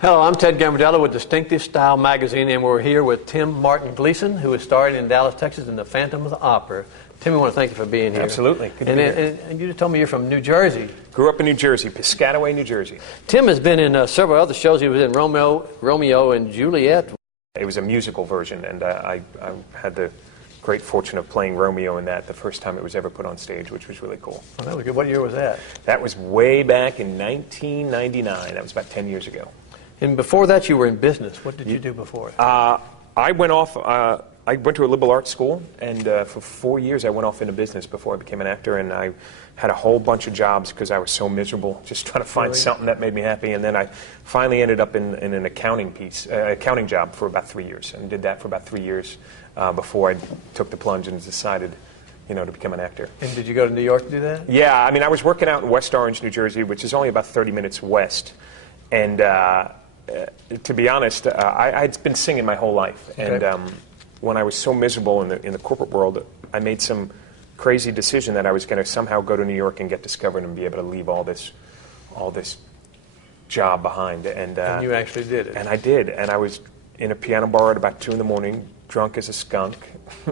Hello, I'm Ted Gambardella with Distinctive Style Magazine, and we're here with Tim Martin Gleason, who is starring in Dallas, Texas in The Phantom of the Opera. Tim, we want to thank you for being here. Absolutely. Good to be here. And you just told me you're from New Jersey. Grew up in New Jersey, Piscataway, New Jersey. Tim has been in several other shows. He was in Romeo and Juliet. It was a musical version, and I had the great fortune of playing Romeo in that the first time it was ever put on stage, which was really cool. Oh, that was good. What year was that? That was way back in 1999. That was about 10 years ago. And before that, you were in business. What did you do before? I went off. I went to a liberal arts school, and for 4 years I went off into business before I became an actor. And I had a whole bunch of jobs because I was so miserable, just trying to find something that made me happy. And then I finally ended up in an accounting job for about 3 years, and did that for about 3 years before I took the plunge and decided, to become an actor. And did you go to New York to do that? Yeah, I mean, I was working out in West Orange, New Jersey, which is only about 30 minutes west, and. To be honest, I'd been singing my whole life, and when I was so miserable in the corporate world, I made some crazy decision that I was going to somehow go to New York and get discovered and be able to leave all this job behind. And you actually did it. And I did, and I was in a piano bar at about 2 a.m, drunk as a skunk,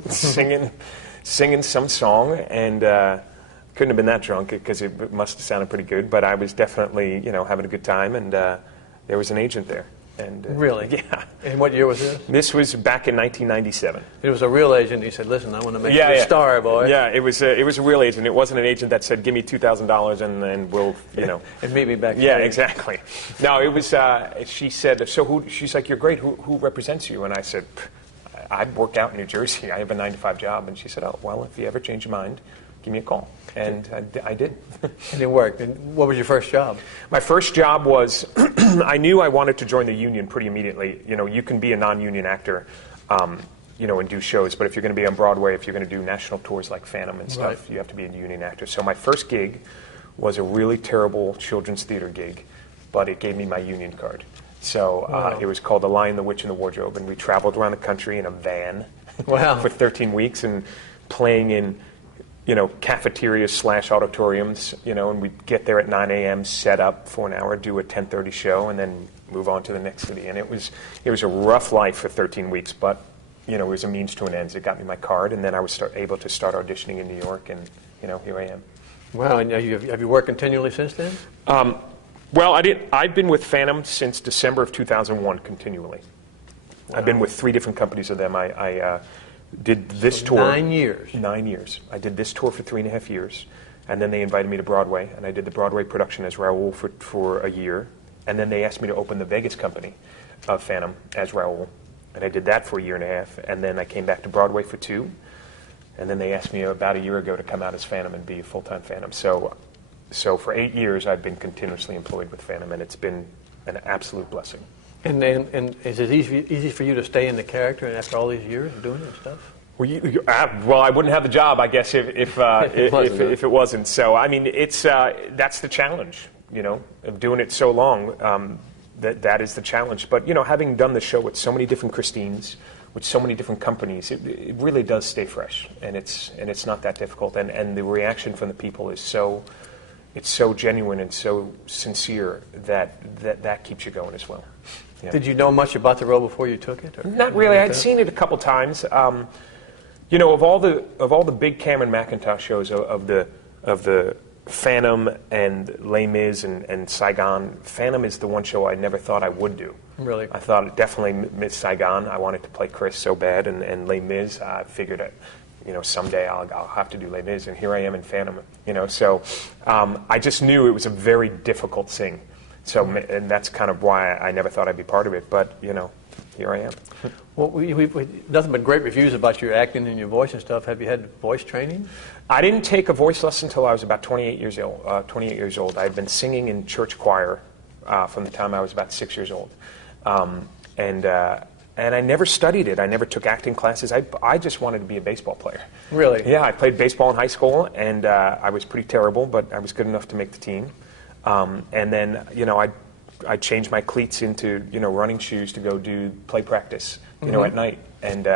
singing some song, and couldn't have been that drunk because it must have sounded pretty good, but I was definitely having a good time, and. There was an agent there. And, really? Yeah. And what year was this? This was back in 1997. It was a real agent. He said, "Listen, I want to make you a star, boy." Yeah, it was a real agent. It wasn't an agent that said, "Give me $2,000 and we'll, and meet me back." Yeah, exactly. No, it was. She said, "So who?" She's like, "You're great. Who represents you?" And I said, "I work out in New Jersey. I have a 9-to-5 job." And she said, "Oh, well, if you ever change your mind, give me a call." And I did. And it worked. And what was your first job? My first job was, I knew I wanted to join the union pretty immediately. You can be a non-union actor, and do shows, but if you're going to be on Broadway, if you're going to do national tours like Phantom and stuff, you have to be a union actor. So my first gig was a really terrible children's theater gig, but it gave me my union card. So it was called The Lion, the Witch, and the Wardrobe, and we traveled around the country in a van for 13 weeks and playing in cafeterias / auditoriums, and we'd get there at 9 a.m., set up for an hour, do a 10:30 show, and then move on to the next city. And it was a rough life for 13 weeks, but, it was a means to an end. It got me my card, and then I was able to start auditioning in New York, and, here I am. Wow, and have you worked continually since then? Well, I've been with Phantom since December of 2001 continually. Wow. I've been with 3 different companies of them. I did this tour. 9 years. 9 years. I did this tour for 3.5 years, and then they invited me to Broadway, and I did the Broadway production as Raoul for a year, and then they asked me to open the Vegas company of Phantom as Raoul, and I did that for a 1.5 years, and then I came back to Broadway for 2, and then they asked me about a year ago to come out as Phantom and be a full-time Phantom. So for 8 years, I've been continuously employed with Phantom, and it's been an absolute blessing. And is it easy for you to stay in the character and after all these years of doing it and stuff? Well, I wouldn't have the job, I guess, if it wasn't. So, I mean, it's that's the challenge, of doing it so long. That is the challenge. But having done the show with so many different Christines, with so many different companies, it really does stay fresh, and it's not that difficult. And the reaction from the people is so genuine and so sincere that keeps you going as well. Yeah. Did you know much about the role before you took it? Not really. I'd seen it a couple times. Of all the big Cameron McIntosh shows of the Phantom and Les Mis and Saigon, Phantom is the one show I never thought I would do. Really? I thought definitely Miss Saigon. I wanted to play Chris so bad, and Les Mis. I figured someday I'll have to do Les Mis, and here I am in Phantom. So I just knew it was a very difficult thing. So, and that's kind of why I never thought I'd be part of it. But, here I am. Well, we nothing but great reviews about your acting and your voice and stuff. Have you had voice training? I didn't take a voice lesson until I was about 28 years old. I had been singing in church choir from the time I was about 6 years old. And I never studied it. I never took acting classes. I just wanted to be a baseball player. Really? Yeah, I played baseball in high school, and I was pretty terrible, but I was good enough to make the team. And then, I changed my cleats into, running shoes to go do play practice, at night. And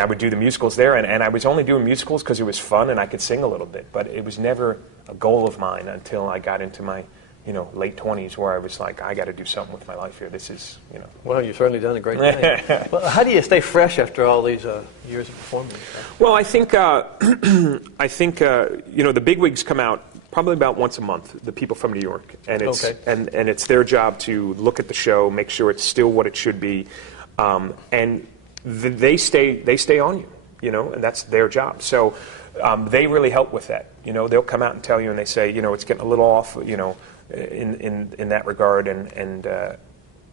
I would do the musicals there. And I was only doing musicals because it was fun and I could sing a little bit. But it was never a goal of mine until I got into my late 20s where I was like, I got to do something with my life here. This is, Well, you've certainly done a great thing. Well, how do you stay fresh after all these years of performing? Well, I think the bigwigs come out probably about once a month. The people from New York, and it's and it's their job to look at the show, make sure it's still what it should be, and they stay on you, and that's their job. So they really help with that. They'll come out and tell you, and they say, it's getting a little off, in that regard, and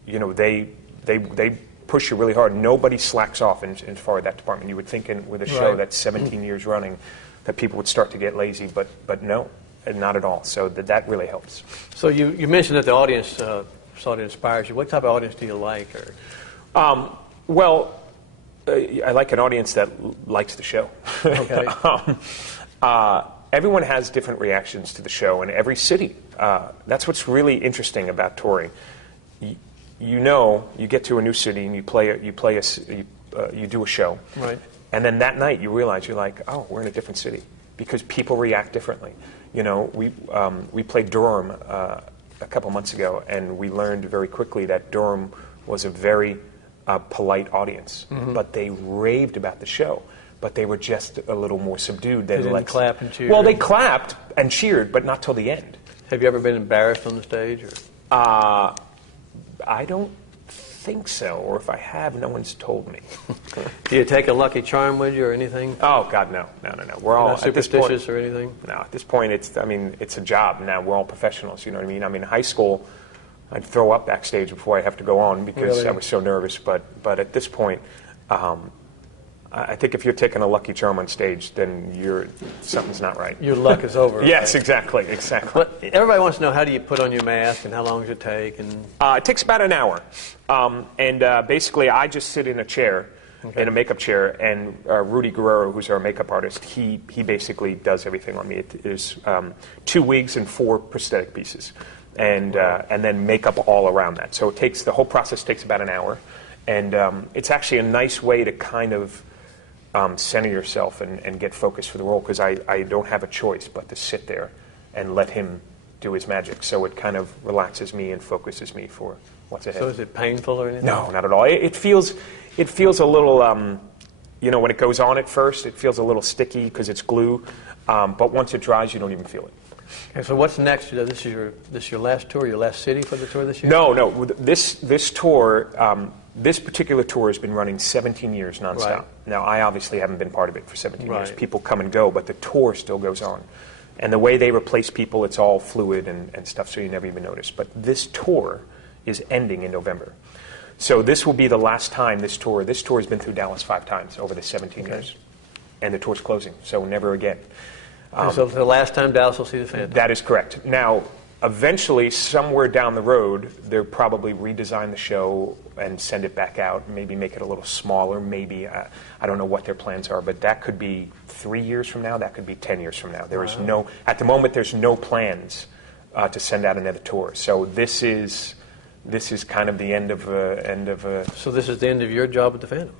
they push you really hard. Nobody slacks off in far as that department. You would think with a show that's 17 years running that people would start to get lazy, but no, not at all. So that really helps. So you mentioned that the audience sort of inspires you. What type of audience do you like? Well, I like an audience that likes the show. Okay. Everyone has different reactions to the show in every city. That's what's really interesting about touring. You get to a new city and you do a show, right? And then that night you realize you're like, oh, we're in a different city because people react differently. We played Durham a couple months ago, and we learned very quickly that Durham was a very polite audience, but they raved about the show. But they were just a little more subdued than they didn't clap and cheer. Well, they clapped and cheered, but not till the end. Have you ever been embarrassed on the stage? Or? I don't think so, or if I have, no one's told me. Do you take a Lucky Charm with you or anything? Oh God, no. We're all not superstitious or anything. No, at this point, it's a job now. We're all professionals. You know what I mean? I mean, in high school, I'd throw up backstage before I have to go on because really? I was so nervous. But at this point, I think if you're taking a Lucky Charm on stage, then something's not right. Your luck is over. Yes, right? Exactly. But everybody wants to know, how do you put on your mask and how long does it take? And it takes about an hour. Basically, I just sit in a chair, in a makeup chair, and Rudy Guerrero, who's our makeup artist, he basically does everything on me. It is 2 wigs and 4 prosthetic pieces, and then makeup all around that. So the whole process takes about an hour, and it's actually a nice way to kind of center yourself and get focused for the role, because I don't have a choice but to sit there and let him do his magic. So it kind of relaxes me and focuses me for what's ahead. So is it painful or anything? No, not at all. It feels a little, when it goes on at first, it feels a little sticky because it's glue. But once it dries, you don't even feel it. Okay, so what's next? This is your last tour, your last city for the tour this year? No. This tour. This particular tour has been running 17 years nonstop. Right. Now, I obviously haven't been part of it for 17 years. Right. People come and go, but the tour still goes on. And the way they replace people, it's all fluid and stuff, so you never even notice. But this tour is ending in November. So this will be the last time this tour has been through Dallas 5 times over the 17 years. And the tour's closing, so never again. So the last time Dallas will see the Phantom? That is correct. Now, eventually, somewhere down the road, they'll probably redesign the show and send it back out, maybe make it a little smaller, maybe, I don't know what their plans are, but that could be 3 years from now, that could be 10 years from now. There is at the moment, there's no plans to send out another tour. So this is kind of the end of So this is the end of your job with the Phantom?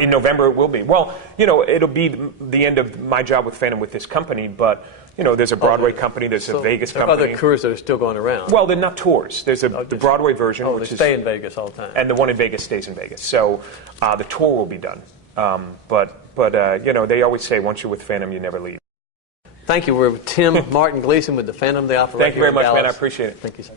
In November, it will be. Well, it'll be the end of my job with Phantom with this company, but there's a Broadway company, there's a Vegas company. Other tours that are still going around. Well, they're not tours. There's the Broadway version, which they stay in Vegas all the time. And the one in Vegas stays in Vegas. So the tour will be done. But they always say once you're with Phantom, you never leave. Thank you. We're with Tim Martin Gleason with the Phantom of the Opera. Thank you very much, man. I appreciate it. Thank you, sir.